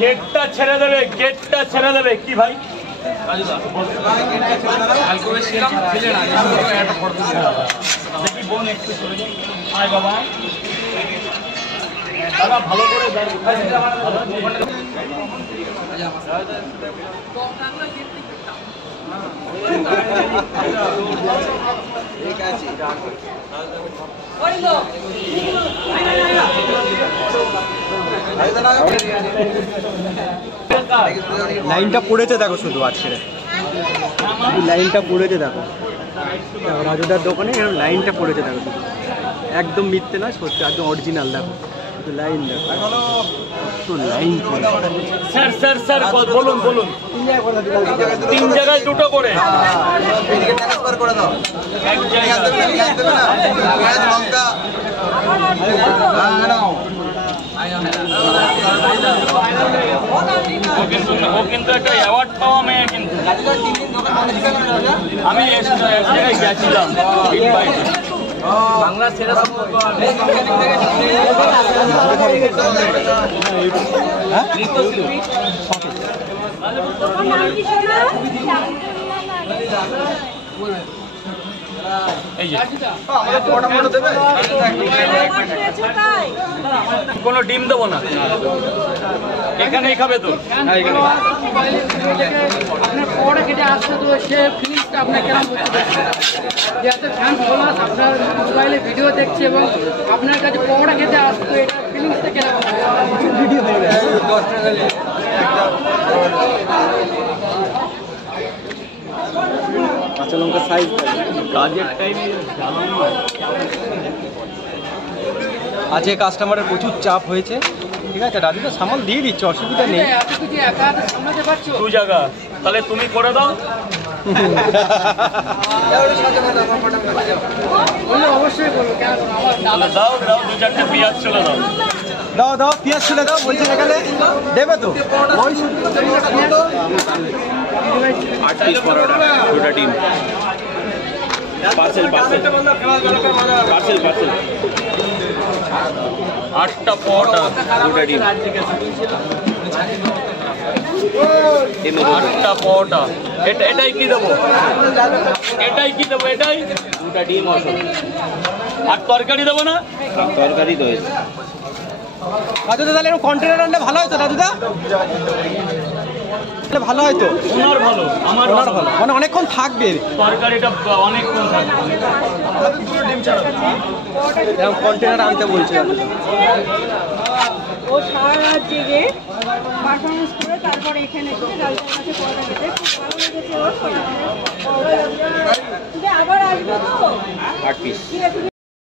গেটটা ছেড়ে দেবে, গেটটা ছেড়ে দেবে। কি ভাই দেখি বোন একটু চলে যাই। আয় বাবা দাদা ভালো করে লাইনটা পড়েছে দেখো, শুধু আজকে লাইনটা পড়েছে দেখো রাজুদার দোকানে, এরকম লাইনটা পড়েছে দেখো, শুধু একদম মিথ্যে নয়, সত্যি একদম অরিজিনাল দেখো, শুধু লাইন দেখো, লাইন। স্যার স্যার স্যার বলুন বলুন। 3 জায়গায় 2টো করে এক জায়গায় ও কিন্তু একটা অ্যাওয়ার্ড পাওয়া মেয়ে কিন্তু। আমি এক জায়গায় গেছিলাম বাংলা সেরা কোনো ডিম দেবো না, এখানেই খাবে তো। আপনার পরে কেটে আসছে তো সে ফিলিংসটা আপনার কেমন যে এত ফ্যান ফলোয়ার্স আপনার মোবাইলে ভিডিও দেখছে এবং আপনার কাছে পকোড়া খেতে আসতো, এটা ফিলিংসটা কেমন? ভিডিও হয়ে গেছে। কাঁচা লঙ্কা সাইজ কাজের টাইমে আজকে কাস্টমারের প্রচুর চাপ হয়েছে, ঠিক আছে, রাজু তো সামাল দিয়ে দিচ্ছে, অসুবিধা নেই। এত কিছু একা হাতে সামলাতে পারছো? 2 জায়গা, তাহলে তুমি করে দাও। অবশ্যই বলো, কেন আমার দাও দাও 2-4টে পেঁয়াজ চলে দাও। দাও দাও পেঁয়াজ ছেলে দাও, বলছে এখানে দেবে তো। 8 পিস পরোটা, 2টা ডিম, পার্সেল পার্সেল পার্সেল পার্সেল 8টা পরোটা, 2টা ডিম, 8টা পরোটা। এটাই কি দেবো, এটাই কি দেবো, এটাই 2টা ডিম আর তরকারি দেবো না? তরকারি তো রাজুদা তাহলে এরকম কন্টেনার আনলে ভালো হতো, রাজুদা ভালো হয়তো। ওনার ভালো, আমার ভালো, মানে অনেকক্ষণ থাকবে তরকারিটা, অনেকক্ষণ থাকবে। এরকম কন্টেনার আনতে বলছে ও সারা রাত জেগে পারফরমেন্স করে তারপরে এখানে এসে রাজুদার কাছে পড়াটা খেতে খুব ভালো লেগেছে। ওর